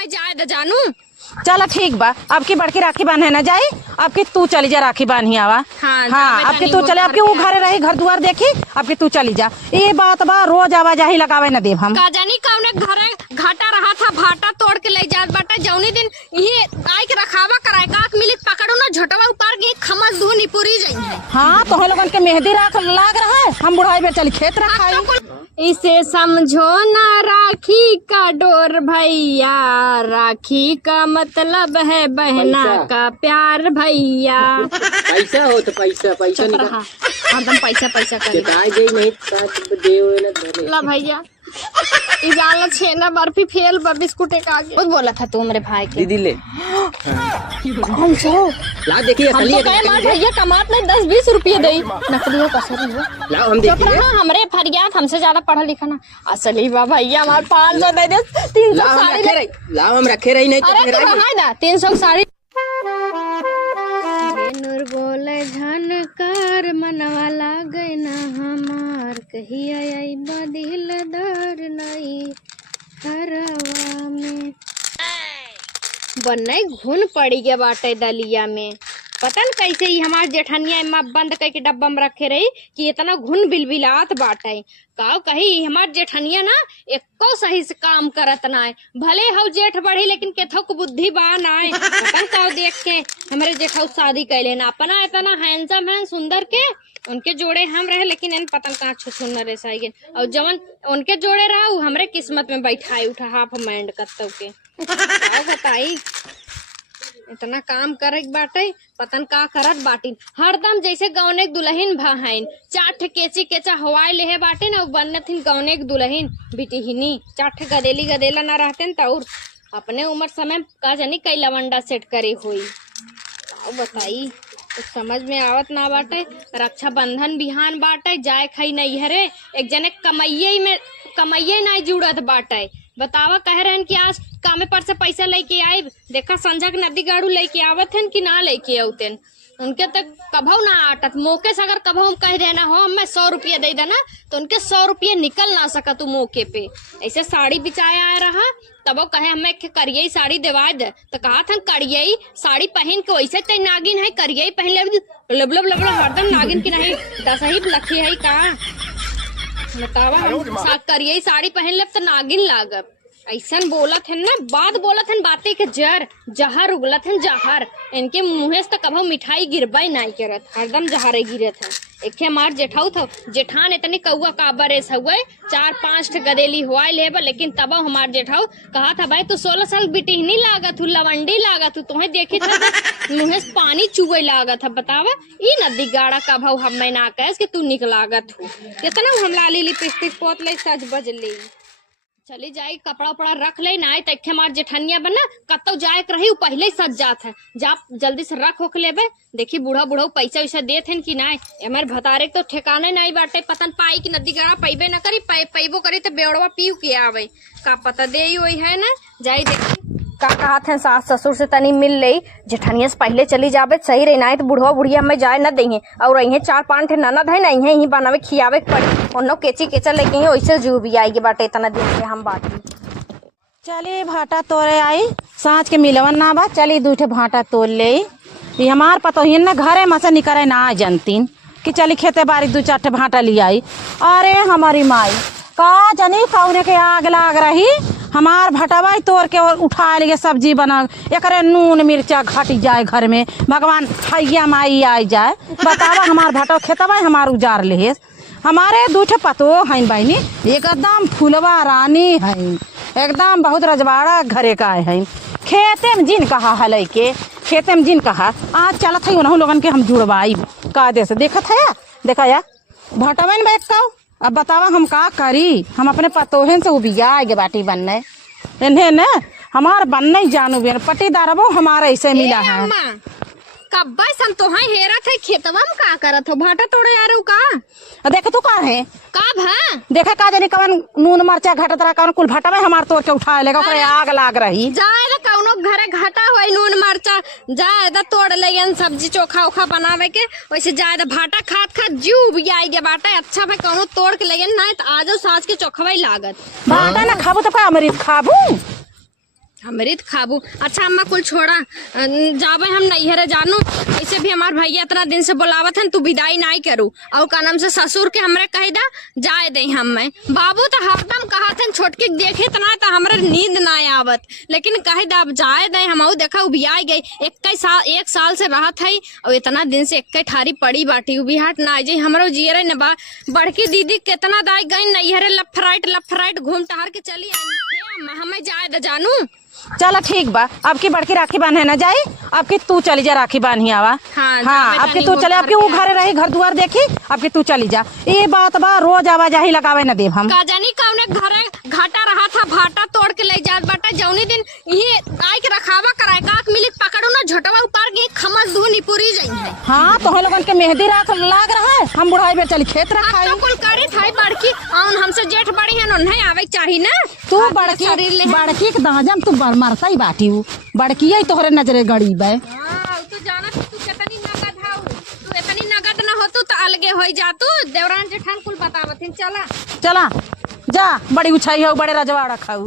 हमें जाए द जानू। चलो ठीक बा, अब की बड़की राखी बांधे ना जाई, अब की तू चली जा राखी बांधी आवा। हाँ अब की तू चले, अब की वो घरे रही घर दुआर देखी, अब की तू चली जा। ये बात बा रोज आवाजाही लगावे न देव हम। का जानी कौने घरे घाटा रहा था, भाटा तोड़ के ले जात बाटा। जौनी दिन ये गाय के रखावा कराए काक मिली पकड़ो ना झटवा उतार के खमस धुनी पूरी जाई है। हाँ तो लोगन के मेहंदी राख लाग रहा है, हम बुढ़ाई में चली खेत रखाई। इसे समझो ना राखी का डोर भैया, राखी का मतलब है बहना का प्यार भैया। पैसा हो तो पैसा पैसा निकाल, एकदम पैसा पैसा कर ला भैया। इजाला छेना बर्फी फेल बिस्कुट एक आगे कुछ बोला था तू मेरे भाई के दीदी ले कौन सा ला देखिए हम तो कहे मार भैया कमात नहीं 10-20 रुपये दे नकली हो कसर हो लाओ हम देखिए। हमरे फरियाद हमसे ज्यादा पढ़ा लिखा ना असली बा भैया हमारे 500 दे दे 300 साड़ी लाओ हम रखे रही नहीं तो अरे तू हां ना 300 साड़ी नूर बोले झनकार मनवा लागे ना हमार कहिया आई बदिल दर नहीं हरवा में बनई घुन पड़ी गया बाटे दलिया में। पता न कैसे ही हमार जेठनिया इमा बंद करके डब्बा में रखे रही कि इतना घुन बिलबिलात बाटे। का कही हमार जेठनिया ना एको सही से काम करत ना है। भले हव जेठ बढ़ी लेकिन केथो को बुद्धि बा ना है। अपन का देख के हमारे जेठौ शादी कैले ना अपना इतना हैंडसम है सुंदर के उनके जोड़े हम रहे लेकिन इन पतन कहाँ छुछुन न रह और जवन उनके जोड़े रहा वो हमरे किस्मत में बैठाई उठा हाफ माइंड कत्तो के बताई इतना काम करे बाटे पतन का करत बाटी हरदम जैसे गौने दुल्हन भाइन 4 केची केचा हवाई लेहे बाटे ना बनने थी गौने दुल्हन बिटिहिनी 4 गदेली गदेला ना रहते तो और अपने उम्र समय का जानी कई लवंडा सेट करे हुई बताई कुछ समझ में आवत ना बाटे। रक्षा बंधन बिहान बाटे जाए खाई नहीं हरे एक जने कमाइये नहीं जुड़त बाटे। बतावा कह रहे कि आज कामे पर से पैसा लेके आए देखा संझा के नदी गाड़ू लेके आवत हैं कि ना लेके आउतेन उनके तक कभौ ना आटत मौके से अगर कभौ हम कह देना हो मैं 100 रुपया दे देना तो उनके 100 रुपये निकल ना सका तू मौके पे। ऐसे साड़ी बिचाया आ रहा तब कहे हमें करिए साड़ी दिवा दे तो कहा था करिए साड़ी पहन के वैसे ते नागिन है करिए पहन ले लब हरदम नागिन की नहीं 10 ही लखी है का बतावा हम करिए साड़ी पहन ले तो नागिन लागब ऐसा बोलत है ना बात बोलत है बातें के जहर उगलत है जहर इनके मुँह से कभो मिठाई गिरबाई नहीं करत हरदम जहरे गिरत है। एक मार जेठाऊ था जेठान इतने कौआ का बरेस हुए 4-5 गदेली हुआ लेब लेकिन तब हमार जेठाऊ कहा था भाई तू 16 साल बिटिहनी लागत हूँ लवंडी लागत हूँ तुम्हें देखी था मुँह से पानी चुगे लागत है। बतावा ई नदी गाड़ा का भाव हमें ना कह कि तू निकलागत हूँ कितना हम लाली लिपस्टिक पोत ले सज बज ली चली जाए कपड़ा उपड़ा रख ले ना तो हमार जेठनिया बना कतो जाए रही पहले ही सज जात है जा जल्दी से रख होके लेबे देखी बूढ़ा पैसा वैसा देत हैं कि ना हमारे भतारे तो ठिकाने नहीं बाटे पतन पाई की नदी गड़ा पैबे न करी पैबो करी तो बेड़वा पीऊ के आवे का पता दे ही है ना जाई देखी का कहा थे सास ससुर से तनी मिल ले जेठनिया से पहले चली जाबे सही रही ना तो बुढ़वा बुढ़िया में जाए न दही और रही 4-5 ननद है नहीं है यही बनावे खियावे पड़ी उन्नो केची केचा लेके वैसे जू भी आएगी बाटे इतना दिन से हम बाटी चली भाटा तोड़े आई सांझ के मिलवन ना बा चली 2 भाटा तोड़ ले हमार पतोहिन ना घरे में से निकले ना जनतीन कि चली खेते बारी 2-4 भाटा ले आई। अरे हमारी माई का जानी कौने के आग लाग रही हमार भटवा तोड़ के उठा लिए सब्जी बना एक नून मिर्चा घट जाए घर में भगवान हैया माई आ जाए। बतावा हमार भटवा खेतवा हमार उजार ले हमारे 2 पतो हैं बहनी एकदम फुलवा रानी है एकदम बहुत रजवाड़ा घरे का है खेते में जिन कहा हल के खेते में जिन कहा आज चलत है उन्होंने लोगन के हम जुड़वाई का दे से देखत है देखा या भटवा में बैठ का अब बतावा हम का करी हम अपने पतोहन से उबिया आगे बाटी बनने इन्हें न हमार बनने जानू बिन पटीदार वो हमारा ऐसे मिला है कब्बा सम तो है हेरा थे खेतवा में का करत हो भाटा तोड़े आ रू का देख तू का है कब है देखा का जानी कवन नून मरचा घटत रहा कवन कुल भटवा हमार तोड़ के उठा लेगा ओकरे आग लाग रही जाए कौनो घरे घटा होई नून मरचा जाए तोड़ लेन सब्जी चोखा उखा बनावे के वैसे जाए भाटा खात जीव भी आएगे बाटा अच्छा भाई कौनो तोड़ के लेन ना तो आजो सास के चोखवा लागत भाटा ना खाबू तो का अमृत खाबू अमृत खाबू। अच्छा अम्मा कुल छोड़ा, जावे हम नैहरे जानू। ऐसे भी हमार भैया इतना दिन से बुलावत हन, तू विदाई नहीं करू। और का नाम से ससुर के हमरे कह दा जाए दे हम। बाबू तो हरदम कहत हन छोटकी देखे तना तो हमरे नींद ना आवत, लेकिन कह दा अब जाए दे हम। देखा उबियाई गई, 1 साल से रहत है और इतना दिन से एक ठारी पड़ी बाटी उबिहाट ना जाए हमरो जियरे न बा। बड़की दीदी कितना दाई गई नैहरे लफराइट घूम टहर के चली आई। हमें जाए दे जानू। चलो ठीक बा, अब की बड़की राखी बांधे ना जाई, अब की तू चली जा राखी बांधी आवा। हाँ अब की तू चले, अब की वो घरे रही घर दुआर देखी, अब की तू चली जा। ये बात बा रोज आवाजाही लगावे न देव हम। का जानी कौने घरे घाटा रहा था, भाटा तोड़ के ले जात बाटा। जौनी दिन ये आय के रखावा कराए काक मिली पकड़ू ना झटवा उतार के खमस धुनी पूरी जाई है। हाँ तो हम लोगन के मेहंदी रात लाग रहा है, हम बुढ़ाई में चली खेत रखा तो कुल करी थाई बड़की और हमसे जेठ बड़ी है उन्हें आवे चाहिए ना। तू बड़की के दाजम तू मरता ही बाटी हूँ, बड़की ही तोहरे नजरे गड़ी बे। तू जाना तू कितनी नगद हाउ, तू इतनी नगद ना हो तो अलगे हो जा। तू देवरान जेठान कुल बतावत हैं। चला जा, बड़ी उछाई हो, बड़े रजवाड़ा खाऊ।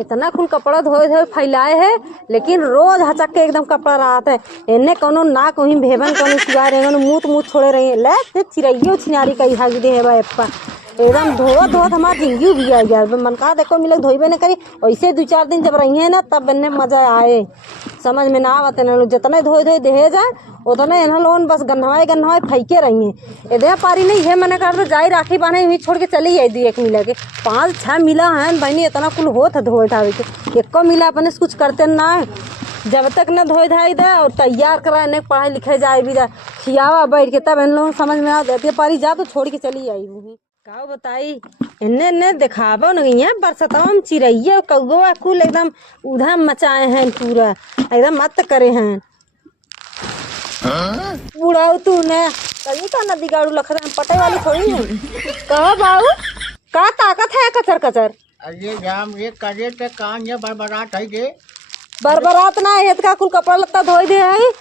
इतना कुल कपड़ा धोए धोए फैलाए है, लेकिन रोज हचक के एकदम कपड़ा रहता है। इन्ने कोनो नाक वहीं भेबन कोनो सिगार एगन मुँह छोड़े रही ले चिड़ैयो छिनारी कई भागी दे है एप्पा एकदम धोत हमार जिंदगी भी आ गया। मन कहा देखो मिले धोइबे न करी, ऐसे 2-4 दिन जब रही है ना तब इन्ने मजा आए, समझ में ना आवत है। जितने धोए दे जाए उतने इन्हें लोन बस गन्हवाए फैके रही है। इधर पारी नहीं है, मैंने कहा तो जाई राखी बांधे हुई छोड़ के चली आई 2-1 मिला के 5-6 मिला है बहनी। इतना कुल होत है धोए ठावे के, एको मिला अपने से कुछ करते ना। जब तक न धोए धाई दे और तैयार करा इन्हें पढ़ाई लिखे जाए भी खियावा बैठ के, तब इन लोग समझ में आ जाती है। पारी जा तो छोड़ के चली आई मुही का बताई। इन्ने दिखावा नहीं है, बरसतवा में चिड़ैया कौवा कुल एकदम उधम मचाए हैं, पूरा एकदम मत करे हैं। बुढ़ाऊ तू ने कहीं का नदी गाड़ू लखन पटे वाली थोड़ी है। कहो बाबू का ताकत है कचर कचर। अरे जाम ये करे ते कान ये बरबरात है के बरबरात ना है का कुल कपड़ा लत्ता धोई दे है।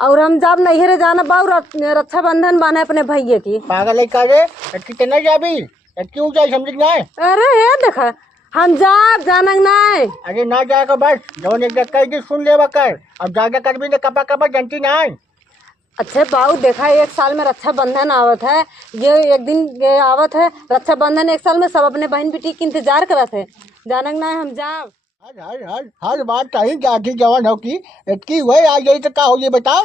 और हम जब नैहरे जाना बाऊ रक्षाबंधन बांधे अपने भैया की। पागल है करे कितना जाबी क्यों जाए समझ ना। अरे ये देखा हम जानक ना। अरे ना जाएगा बस जौन एक कह दी सुन ले कर, अब जाके कर भी ने कपा जनती ना। अच्छे बाऊ देखा 1 साल में रक्षाबंधन आवत है, ये एक दिन ये आवत है रक्षाबंधन 1 साल में। सब अपने बहन बेटी के इंतजार करत है, जानक ना हम जाओ। हर बात कहीं जाती जवान हो की इतकी हुए आ गई तो का हो ये बताओ।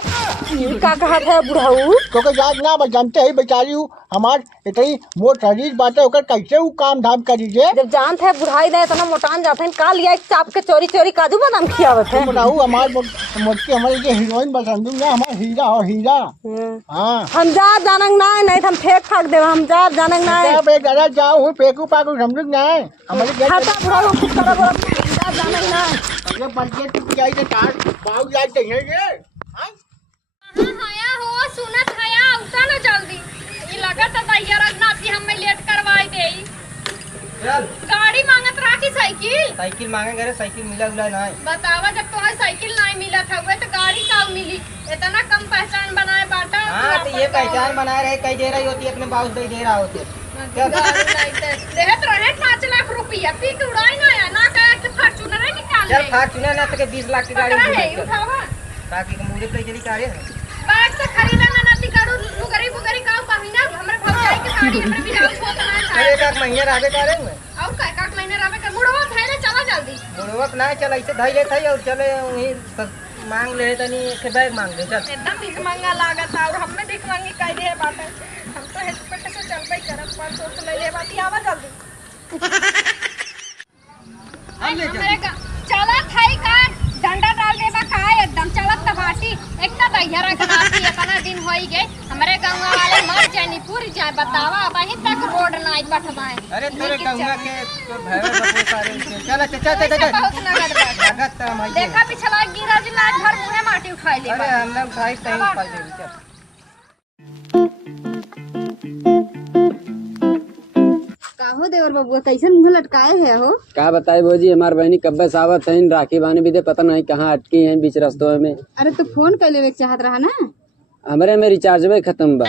का कहा था बुढ़ाऊ तो याद ना बस जानते ही बेचारी हूँ हमार इतनी मोट शरीर बातें होकर कैसे वो काम धाम करीजिए। जब जानते है बुढ़ाई दे इतना मोटान जाते हैं, काल लिया चाप के चोरी काजू बादाम खियावत है। बताऊ हमार मोटकी हमारी जो हीरोइन पसंद ना हमारा हीरा और हीरा। हाँ हम जानक ना नहीं तो हम फेंक फाक दे। हम जानक ना जाओ फेंकू पाकू समझ ना हमारे जानक ना। ये बच्चे तू जाई के तार बाऊ जाई चाहिए ये। हाया हो सुनत हाया उठा ना जल्दी। ये लगत है तैयार ना कि हमें लेट करवाई दे। गाड़ी मांगत राखी साइकिल मांगे करे साइकिल मिला उला ना। बतावा जब तो साइकिल नहीं मिला था वे तो गाड़ी का मिली। इतना कम पहचान बनाए बाटा। हाँ तो ये पहचान बनाए रहे कई दे रही होती अपने बाबू दे रहा होते देहत रहे 5 लाख रुपया पी के उड़ाई ना कह के फॉर्च्यूनर निकाल चल फॉर्च्यूनर ना तो 20 लाख की गाड़ी है उठावा बाकी के मुझे पे चली कारे बाइक से खरीदा ना नती करू बुगरी का पहिना हमरे भौजाई के साड़ी हमरे ब्लाउज होत ना अरे एक महीने रागे कारे में और का महीने रावे के मुड़वा थैले चला जल्दी। मुड़वा ना चल ऐसे धई ले थई और चले वही मांग ले तनी एक बैग मांग ले चल। एकदम भीख मांगा लागत और हमें भीख मांगी कह दे बात है। हम तो हेडपट से चलबे करब पर तो ले ले बाती आवा जल्दी। हमरे का चला थाई का डंडा डाल देबा का एकदम चलत बाटी एक तो दैहरा कराती इतना दिन होई गए। हमरे गांव वाले मर जानी पूरी जाए बतावा वहीं तक रोड ना पठवाए। अरे तेरे गांव के तो भैया बहुत सारे चल बहुत नगद लागत देखा पिछला गिरा जिला घर मुहे माटी उठाई ले। अरे हमने उठाई सही उठाई दे चल। काहो देवर बबुआ कैसे मुँह लटकाए है हो। क्या बताए भौजी हमार बहनी कब्बे सावत है राखी बांधे भी दे पता नहीं कहाँ अटकी है बीच रस्तों में। अरे तो फोन कर लेवे चाहत रहा ना। हमारे में रिचार्ज भी खत्म बा।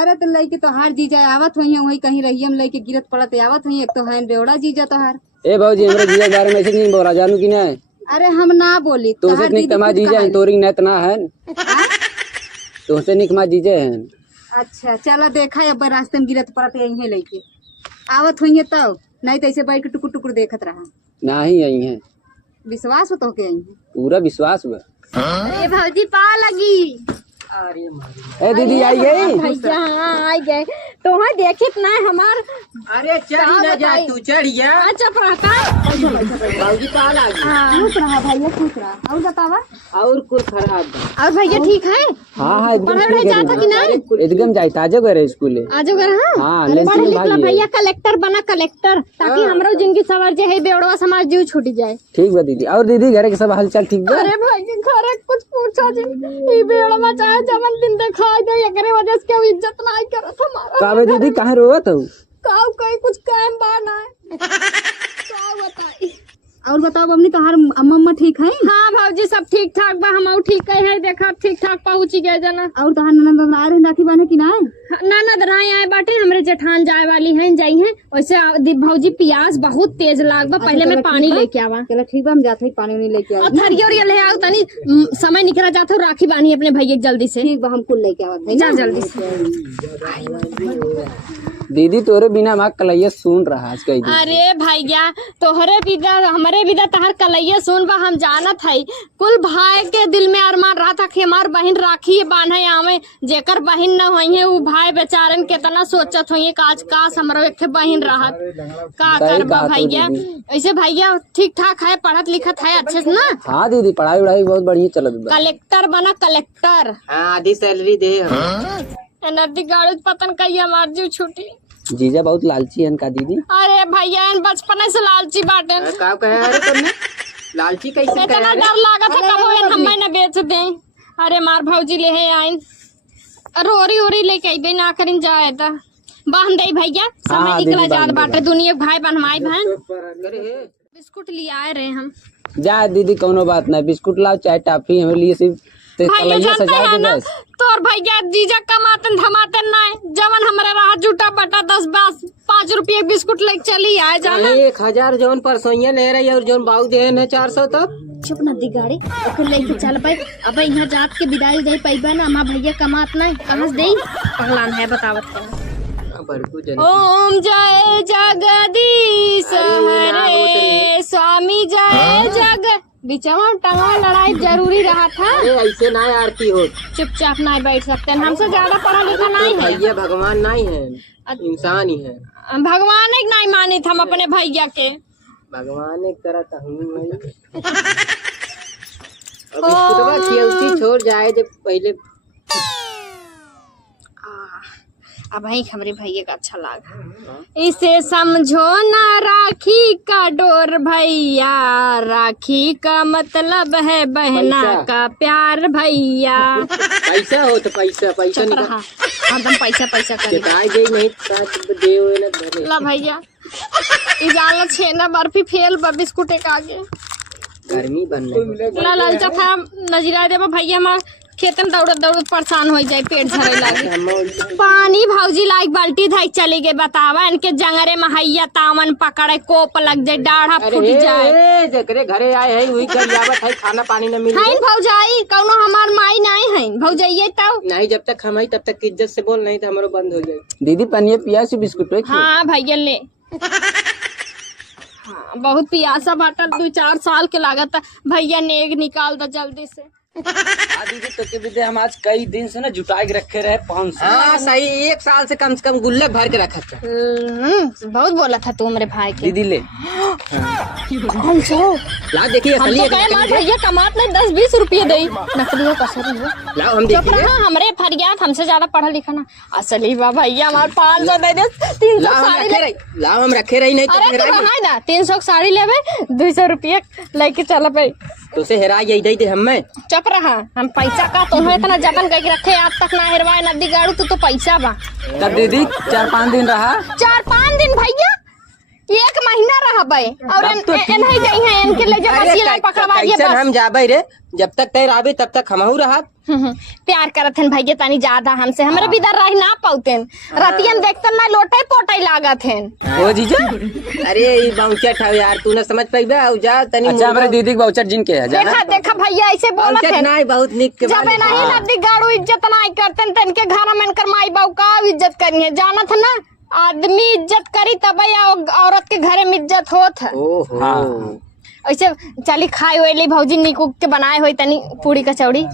अरे तो लई के तो हार जीजा आवत हुई है वही कहीं रही हम लई के गिरत पड़त आवत हुई। एक तो है बेवड़ा जीजा तो हार ए भाजी हमरे जीजा के बारे में ऐसे नहीं बोला जानू की नहीं अरे हम ना बोली तो से निक तमा जीजा हैं तोरी नेत ना है तो से निक मा जीजे हैं। अच्छा चलो देखा अब रास्ते में गिरत पड़त यहीं लेके आवत हुई तब नहीं तो ऐसे बाइक टुकुर टुकुर देखत रहा। ना ही आई हैं विश्वास हो तो के यहीं पूरा विश्वास हुआ। ए भौजी पा लगी। ए दीदी आई गई भैया हाँ आ गए तो है देखित ना हमार अरे चढ़ ना जा तू चढ़िया अच्छा पड़ता बाबूजी पाल आ गई। खुश रहा भैया खुश रहा। और बतावा और कुल खराब बा। और भैया ठीक है हाँ हाँ एकदम पढ़ाई ठीक है जाता कि नहीं एकदम जाए ताजे करे स्कूल आज घर हाँ पढ़ लेकिन लिख ला भाई भैया कलेक्टर बना कलेक्टर ताकि हमरो जिंदगी सवर जे है बेवड़वा समाज जीव छूट जाए। ठीक बा दीदी। और दीदी घरे के सब हालचाल ठीक बा? अरे भाई घरे कुछ पूछो जी ई बेवड़वा चाहे जमन दिन दिखाई दे एकरे वजह से केहू इज्जत नहीं करत हमारा। कावे दीदी कहाँ रोवत हो? काऊ कहीं कुछ काम बा ना का बताई। और बताओ बबनी तोहार अम्मा अम्मा ठीक है? हाँ भौजी सब ठीक ठाक बा हम ठीक है देखा ठीक ठाक पहुँच गए जना। और तोहार ननद आ रहे राखी बांधे कि नहीं? ननद राय आए बाटे हमरे जेठान जाए वाली हैं जाई हैं वैसे भौजी प्यास बहुत तेज लाग बा पहले मैं पानी लेके आवा। चलो ठीक बा हम जाते ही पानी नहीं लेके और आवा। थरिया उरिया ले आओ तनी समय निकला जाता हो राखी बानी अपने भैया जल्दी से। ठीक बा हम कुल लेके आवा जा जल्दी से। दीदी तोरे बिना माँ कलैया सुन रहा आज कई दिन। अरे भैया तोहरे विदा हमारे विदा तहर कलैया सुन बा हम जानत है कुल भाई के दिल में अरमान रहा था कि हमार बहन राखी बांधे आवे जेकर बहन न हुई है वो भाई बेचारन कितना सोचत हुई काज काश हमरो एक बहन रहत का करबा भैया। ऐसे भैया ठीक ठाक है पढ़त लिखत है अच्छे से ना? हाँ दीदी पढ़ाई वढ़ाई बहुत बढ़िया चलत बा। कलेक्टर बना कलेक्टर। हाँ आधी सैलरी दे नदी गाड़ी पतन कहिए हमार जीव छुटी। जीजा बहुत लालची है का दीदी? अरे भैया इन बचपन से लालची बाटे का कहे अरे तुमने लालची कैसे इतना डर लागत है कब हमें न बेच दे। अरे मार भौजी ले है आइन रोरी ओरी लेके आई ना करिन जाए तो बांध दे भैया समय हाँ, निकला दीदी, जात बांध बाटे दुनिया के भाई बनवाई बहन। अरे बिस्कुट लिए आए रहे हम। जा दीदी कोनो बात नहीं बिस्कुट लाओ चाहे टॉफी हमारे लिए सिर्फ भैया कलैया जानते सजा हैं के ना बस। तोर भैया जीजा कमातन धमातन ना जवन हमारे रहा जूटा बटा 10 5 रुपये बिस्कुट लेके चली आए जाना। 1000 जौन परसोइया ले रही और जौन बाऊ दे है 400 तब चुप नदी गाड़ी ओके लेके चल पाई अब यहाँ जात के विदाई दे पाइबा ना हमार भैया कमात ना कहाँ से दे पगलान है बतावत है। ओम जय जगदीश हरे स्वामी जय जग बिचवा टंगा लड़ाई जरूरी रहा था। अरे ऐसे ना आरती हो चुपचाप नहीं बैठ सकते हमसे ज्यादा पढ़ा लिखा नहीं है। भैया भगवान नहीं है इंसान ही है। भगवान एक नहीं माने हम अपने भैया के भगवान एक तरह तो हम नहीं। अब बिस्कुटवा खियौती छोड़ जाए जब पहले अब भाई हमारे भैया का अच्छा लगा। इसे समझो ना राखी का डोर भैया राखी का मतलब है बहना पैसा। का प्यार भैया। पैसा हो तो पैसा पैसा चुप निकाल रहा एकदम पैसा पैसा कर किताई गई नहीं दे हुए ना धरे ला भैया इजाला छेना बर्फी फेल बिस्कुट एक आगे गर्मी बनने ला लालचा था नजरा देवा भैया हमारा खेतन दौड़त दौड़त परेशान हो जाए पेट झरे लगे। पानी भौजी लाइक बाल्टी धाई चली गई बतावा इनके जंगरे महैया तावन पकड़े कोप लग जाए डाढ़ा फूट जाए। जकरे घरे आए है वही गरियावत है खाना पानी न मिले है भौजाई कौनो हमार माई नहीं है भौजाइये तब नहीं जब तक हम तब तक इज्जत से बोल नहीं तो हमारो बंद हो जाए। दीदी पनिया पिया से बिस्कुट हाँ भैया ले हाँ बहुत पियासा बाटल 2-4 साल के लागत भैया नेग निकाल दो जल्दी से। दीदी तो के विदे हम आज कई दिन से ना जुटा के रखे रहे 500। हाँ सही 1 साल से कम गुल्लक भर के रखा था। बहुत बोला था तू मेरे भाई के दीदी ले ला देखिए हम तो कहे मार भैया कमात नहीं 10-20 रुपये दे नकली हो कसरी हो लाओ हम चुप देखिए रहा हमरे फरियाद हमसे ज्यादा पढ़ा लिखा ना असली बा भैया हमारे 500 दे दे 300 साड़ी ले। लाओ हम रखे रही नहीं तो अरे तू हेराई कहाँ ना 300 साड़ी लेवे 200 रुपये लेके चल भाई तो से हेरा यही दे हमें चुप रहा हम पैसा का तुम्हें इतना जतन करके रखे आज तक ना हेरवाए नदी गाड़ू तू तो पैसा बा। तब दीदी 4-5 दिन रहा 4-5 दिन भैया एक महीना रहबै और तब तो ठीक नहीं जाई है इनके ले जा अरे बसिया पकड़वा दिए कैसन बस। हम जाबे रे, जब तक तैर आबे तब तक हमहू रहब। प्यार करत हन भैया तनी ज्यादा हमसे, हमरे बिदर रही ना पाउतेन, रतियन देखतन ना लोटे पोटे लागत हन। ओ जीजा, अरे ई बाउचर था यार, तू न समझ पाइबा। औ जा तनी अच्छा हमारे दीदी के बाउचर जिन के है जाना। देखा देखा भैया ऐसे बोलत बाउचर हन, नहीं बहुत निक के जब बारे। नहीं नदी गाड़ू इज्जत नहीं करतन तन के घर में इनकर माई बाऊ का इज्जत करनी है, जानत ना। आदमी इज्जत करी तब औरत के घरे में इज्जत होत है। ओहो ऐसे चली खाए वेली भौजी निकू के बनाए होई तनी पूरी कचौड़ी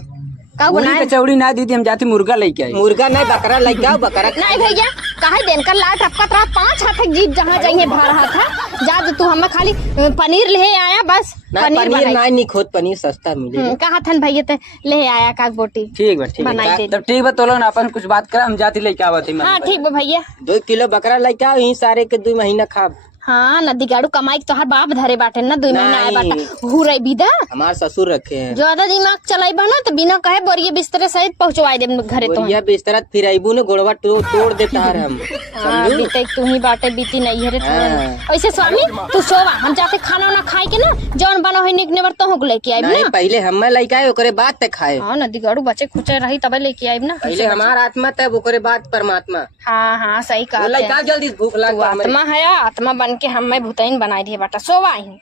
का पूरी बनाए कचौड़ी ना दीदी, हम जाती मुर्गा लेके आई। मुर्गा नहीं बकरा लेके आओ, बकरा नहीं भैया काहे दिन कर लाट टपकत रहा 5 हाथ तक जीप जहाँ जाइए भर हाथ है जा तू हमें खाली पनीर ले आया बस। पनीर नहीं निक होत, पनीर सस्ता मिले। कहा थन भैया ते ले आया का बोटी ठीक बा ठीक बनाई बा, दे। तब ठीक बा तो लोग अपन कुछ बात करा, हम जाती लेके आवत ही। हाँ ठीक बा भैया। 2 किलो बकरा लेके आओ, यही सारे के 2 महीना खाब। हाँ नदी गाड़ू कमाई तो हर बाप धरे बाटे ना 2 महीना आए बाटा हुरे बिदा। हमार ससुर रखे हैं। ज्यादा दिमाग चलाइबा ना तो बिना कहे बोरिए बिस्तरे सहित पहुंचवाई दे घरे तो। यह बिस्तर फिर आईबू ने गोड़वा तोड़ देता है हम। बीते तू ही बाटे बीती नहीं है रे। ऐसे स्वामी तू सोवा, हम जाके खाना वाना खाए के ना जौन बनो है निकने बर तो हुक लेके आइब नहीं ना। पहले हमें लेके आए, ओकरे बाद ते खाए। हाँ नदी गाड़ू बच्चे खुचे रही तब लेके आइब ना। पहले हमार आत्मा तब ओकरे बाद परमात्मा। हाँ हाँ सही कहा। बोला का जल्दी भूख तू लगा आत्मा है, आत्मा बन के हमें भूतैन बनाई दिए बाटा सोवा ही।